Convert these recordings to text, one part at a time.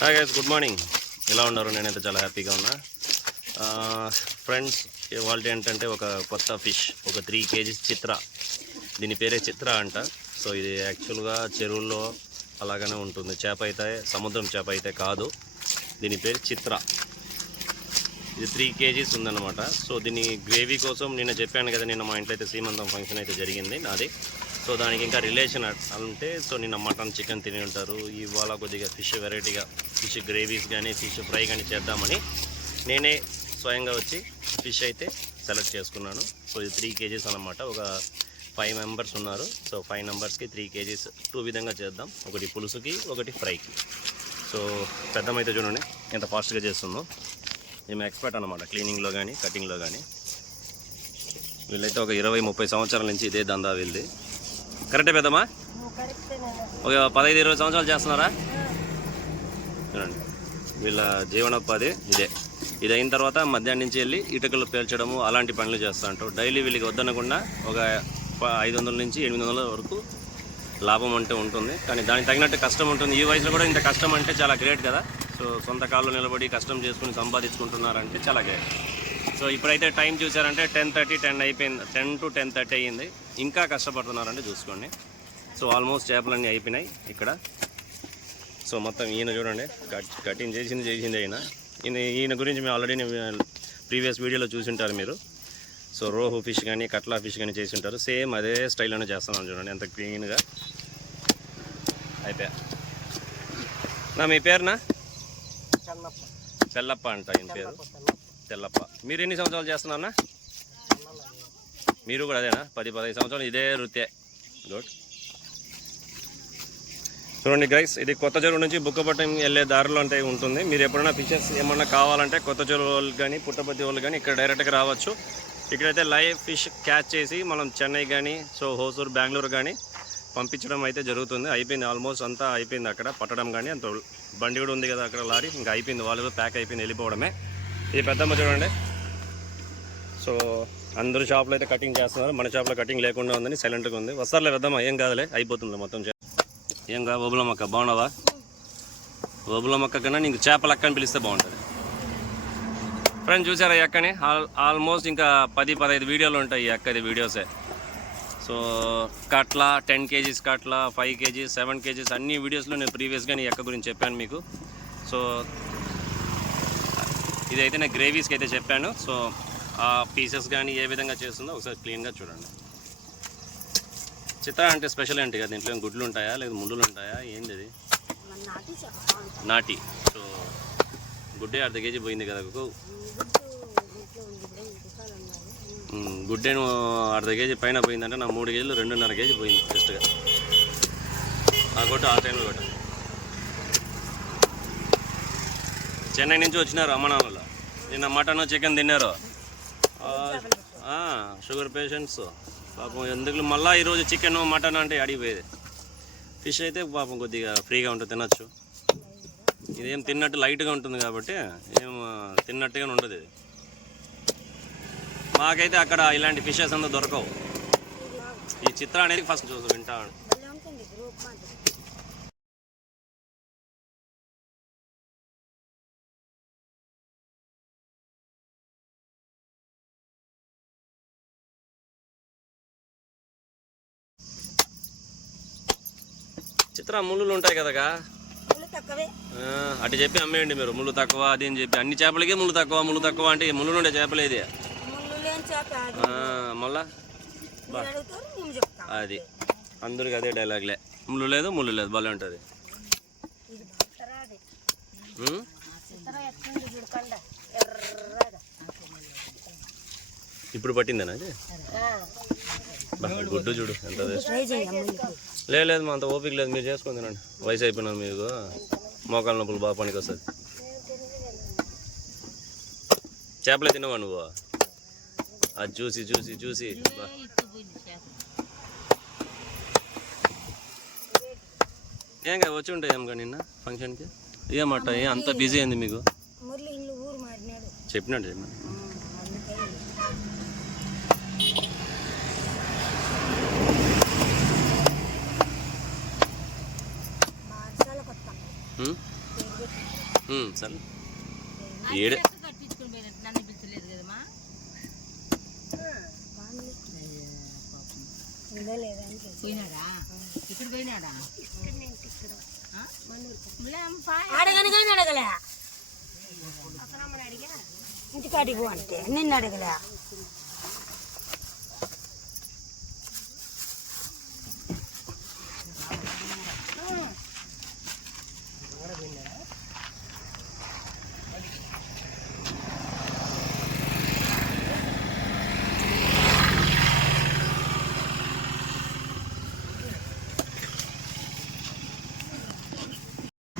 Hi guys, good morning. ఎలా ఉన్నారు? నేనైతే చాలా హ్యాపీగా ఉన్నా ఫ్రెండ్స్. ఇవాళ ఏంటంటే ఒక కొత్త ఫిష్, ఒక 3 kg చిత్ర. దీని పేరే చిత్ర అంట. సో ఇది యాక్చువల్గా చెరువుల్లో అలాగనే ఉంటుంది. చేప అయితే సముద్రం చేప అయితే కాదు. దీని పేరు చిత్ర. ఇది 3 kgs ఉందన్నమాట. సో దీని గ్రేవీ కోసం నిన్న చెప్పాను కదా, నిన్న మా ఇంట్లో అయితే సీమంతం ఫంక్షన్ అయితే జరిగింది నాది. సో దానికి ఇంకా రిలేషన్ అంటే సో నిన్న మటన్ చికెన్ తిని ఉంటారు. ఇవాళ కొద్దిగా ఫిష్ వెరైటీగా ఫిష్ గ్రేవీస్ కానీ ఫిష్ ఫ్రై కానీ చేద్దామని నేనే స్వయంగా వచ్చి ఫిష్ అయితే సెలెక్ట్ చేసుకున్నాను. సో ఇది 3 kgs అన్నమాట. ఒక 5 members ఉన్నారు. సో 5 members-కి 3 kgs 2 విధంగా చేద్దాం. ఒకటి పులుసుకి, ఒకటి ఫ్రైకి. సో పెద్దమైతే చూడండి ఎంత ఫాస్ట్గా చేస్తుందో. మేము ఎక్స్పర్ట్ అనమాట క్లీనింగ్లో కానీ కటింగ్లో కానీ. వీళ్ళైతే ఒక 20-30 సంవత్సరాల నుంచి ఇదే దందా వీళ్ళది. కరెక్టే పెద్దమ్మా? ఒక 15-20 సంవత్సరాలు చేస్తున్నారా? చూడండి వీళ్ళ జీవనోపాధి ఇదే. ఇది అయిన తర్వాత మధ్యాహ్నం నుంచి వెళ్ళి ఇటుకలు పేల్చడము అలాంటి పనులు చేస్తూ ఉంటారు. డైలీ వీళ్ళకి వద్దనకుండా ఒక 500 నుంచి 800 వరకు లాభం అంటే ఉంటుంది. కానీ దానికి తగినట్టు కష్టం ఉంటుంది. ఈ వయసులో కూడా ఇంత కష్టం అంటే చాలా గ్రేట్ కదా. సో సొంత కాళ్ళు నిలబడి కష్టం చేసుకుని సంపాదించుకుంటున్నారంటే చాలా గ్రేట్. సో ఇప్పుడైతే టైం చూసారంటే 10 అయిపోయింది. 10 to 10:30 అయ్యింది. ఇంకా కష్టపడుతున్నారంటే చూసుకోండి. సో ఆల్మోస్ట్ చేపలన్నీ అయిపోయినాయి ఇక్కడ. సో మొత్తం ఈయన చూడండి కటింగ్ చేసింది ఈయన గురించి మేము ఆల్రెడీ ప్రీవియస్ వీడియోలో చూసింటారు మీరు. సో రోహు ఫిష్ కానీ కట్లా ఫిష్ కానీ చేసి ఉంటారు. సేమ్ అదే స్టైల్లోనే చేస్తున్నాం. చూడండి ఎంత క్లీన్గా అయిపోయా. నా మీ పేరునా? తెల్లప్ప అంట ఈయన పేరు. తెల్లప్ప. మీరు ఎన్ని సంవత్సరాలు చేస్తున్నారన్నా? మీరు కూడా అదేనా? 10-15 సంవత్సరాలు ఇదే వృత్తే. గుడ్. చూడండి గైస్, ఇది కొత్త చెరువు నుంచి బుక్కపట్నం వెళ్ళే దారిలో అంటే ఉంటుంది. మీరు ఎప్పుడైనా ఫిషెస్ ఏమన్నా కావాలంటే కొత్త చెరువు వాళ్ళు కానీ పుట్టపర్తి వాళ్ళు కానీ ఇక్కడ డైరెక్ట్గా రావచ్చు. ఇక్కడైతే లైవ్ ఫిష్ క్యాచ్ చేసి మనం చెన్నై కానీ సో హోసూరు బెంగళూరు కానీ పంపించడం అయితే జరుగుతుంది. అయిపోయింది, ఆల్మోస్ట్ అంతా అయిపోయింది. అక్కడ పట్టడం కానీ అంత బండి కూడా ఉంది కదా అక్కడ లారీ, ఇంకా అయిపోయింది. వాళ్ళు ప్యాక్ అయిపోయింది, వెళ్ళిపోవడమే. ఇది పెద్దమ్మ చూడండి. సో అందరూ షాప్లో అయితే కటింగ్ చేస్తున్నారు. మన షాప్లో కటింగ్ లేకుండా ఉందని సైలెంట్గా ఉంది. వస్తారులే పెద్దమ్మ, ఏం కాదులే, అయిపోతుంది మొత్తం. ఏం కా ఓబులమ్మక్క, బాగున్నావా? ఓబులమ్మక్క కన్నా నీకు చేపల అక్కని పిలిస్తే బాగుంటుంది. ఫ్రెండ్స్ చూసారా ఈ అక్కని? ఆల్మోస్ట్ ఇంకా 10-15 వీడియోలు ఉంటాయి ఈ అక్కది వీడియోసే. సో కట్ల 10 kgs కట్ల, 5 kgs, 7 kgs అన్ని వీడియోస్లో నేను ప్రీవియస్గా ఈ అక్క గురించి చెప్పాను మీకు. సో ఇదైతే నేను గ్రేవీస్కి అయితే చెప్పాను. సో ఆ పీసెస్ కానీ ఏ విధంగా చేస్తుందో ఒకసారి క్లీన్గా చూడండి. చిత్ర అంటే స్పెషల్ ఏంటి కదా, దీంట్లో గుడ్లు ఉంటాయా లేదా ముళ్ళులు ఉంటాయా ఏంది? అది నాటి. సో గుడ్డే 1/2 kg పోయింది కదా. గుడ్డేను 1/2 kg పైన పోయిందంటే నా 3 kg 2.5 kg పోయింది జస్ట్గా. ఆ కొట్ట ఆ టైంలో కొట్ట. చెన్నై నుంచి వచ్చినారు అమ్మనాన్నలు. నిన్న మటన్ చికెన్ తిన్నారు. షుగర్ పేషెంట్స్ పాపం ఎందుకు మళ్ళీ ఈరోజు చికెన్ మటన్ అంటే అడిగిపోయేది. ఫిష్ అయితే పాపం కొద్దిగా ఫ్రీగా ఉంటుంది, తినచ్చు. ఇదేం తిన్నట్టు లైట్గా ఉంటుంది కాబట్టి ఏం తిన్నట్టుగానే ఉండదు. ఇది మాకైతే అక్కడ ఇలాంటి ఫిషెస్ అంతా దొరకవు. ఈ చిత్ర అనేది ఫస్ట్ వింటా. చిత్ర ముళ్ళు ఉంటాయి కదా, అటు చెప్పి అమ్మేయండి మీరు. ముళ్ళు తక్కువ అది అని చెప్పి అన్ని చేపలకి ముళ్ళు తక్కువ అంటే ముళ్ళు ఉండే చేపలేది మళ్ళా అది అందరికి అదే డైలాగ్లే. ముళ్ళు లేదు భలే ఉంటుంది. ఇప్పుడు పట్టిందేనా అది? గుడ్డు చూడు ఎంత. లేదు మా అంత ఓపిక లేదు, మీరు చేసుకొని తినండి. వయసు అయిపోయినాను మీకు, మోకాళ్ళ నొప్పులు బాగా పనికి వస్తుంది. చేపలే తినవా నువ్వు? అది చూసి ఏం వచ్చి ఉంటాయి ఏం కానీ నిన్న ఫంక్షన్కి ఏమట అంత బిజీ అయింది మీకు? చెప్పినట్టు సరే నన్ను పిలిచలేదు కదమ్మా. పోయినాడా? ఇక్కడ పోయినాడా? అడగని కానీ అడగలే, ఇంటికాడికి అంటే నిన్ను అడగలే.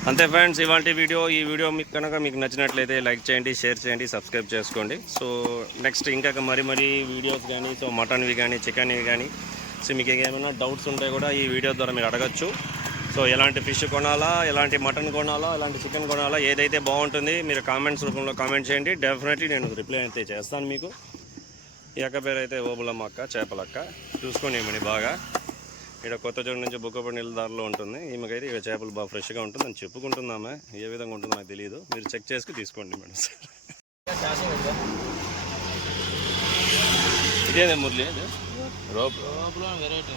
అంతే ఫ్రెండ్స్ ఇవాళ వీడియో. ఈ వీడియో మీకు కనుక మీకు నచ్చినట్లయితే లైక్ చేయండి, షేర్ చేయండి, సబ్స్క్రైబ్ చేసుకోండి. సో నెక్స్ట్ ఇంకా మరి వీడియోస్ కానీ, సో మటన్వి కానీ, చికెన్వి కానీ, సో మీకు ఏమైనా డౌట్స్ ఉంటే కూడా ఈ వీడియో ద్వారా మీరు అడగచ్చు. సో ఎలాంటి ఫిష్ కొనాలా, ఎలాంటి మటన్ కొనాలా, ఎలాంటి చికెన్ కొనాలా, ఏదైతే బాగుంటుంది మీరు కామెంట్స్ రూపంలో కామెంట్ చేయండి. డెఫినెట్లీ నేను రిప్లై అయితే చేస్తాను మీకు. ఈ అక్క పేరు అయితే ఓబులమ్మ అక్క, చేపలక్క. చూసుకోండి ఈమెని బాగా. ఇక్కడ కొత్తచోటు నుంచి బుక్కపడి నిలదారిలో ఉంటుంది. ఈమెకైతే ఇక్కడ చేపలు బాగా ఫ్రెష్గా ఉంటుంది అని చెప్పుకుంటుందామే. ఏ విధంగా ఉంటుందో నాకు తెలియదు, మీరు చెక్ చేసుకుని తీసుకోండి మేడం. ఇదేదే మురళి రోప్ వెరైటీ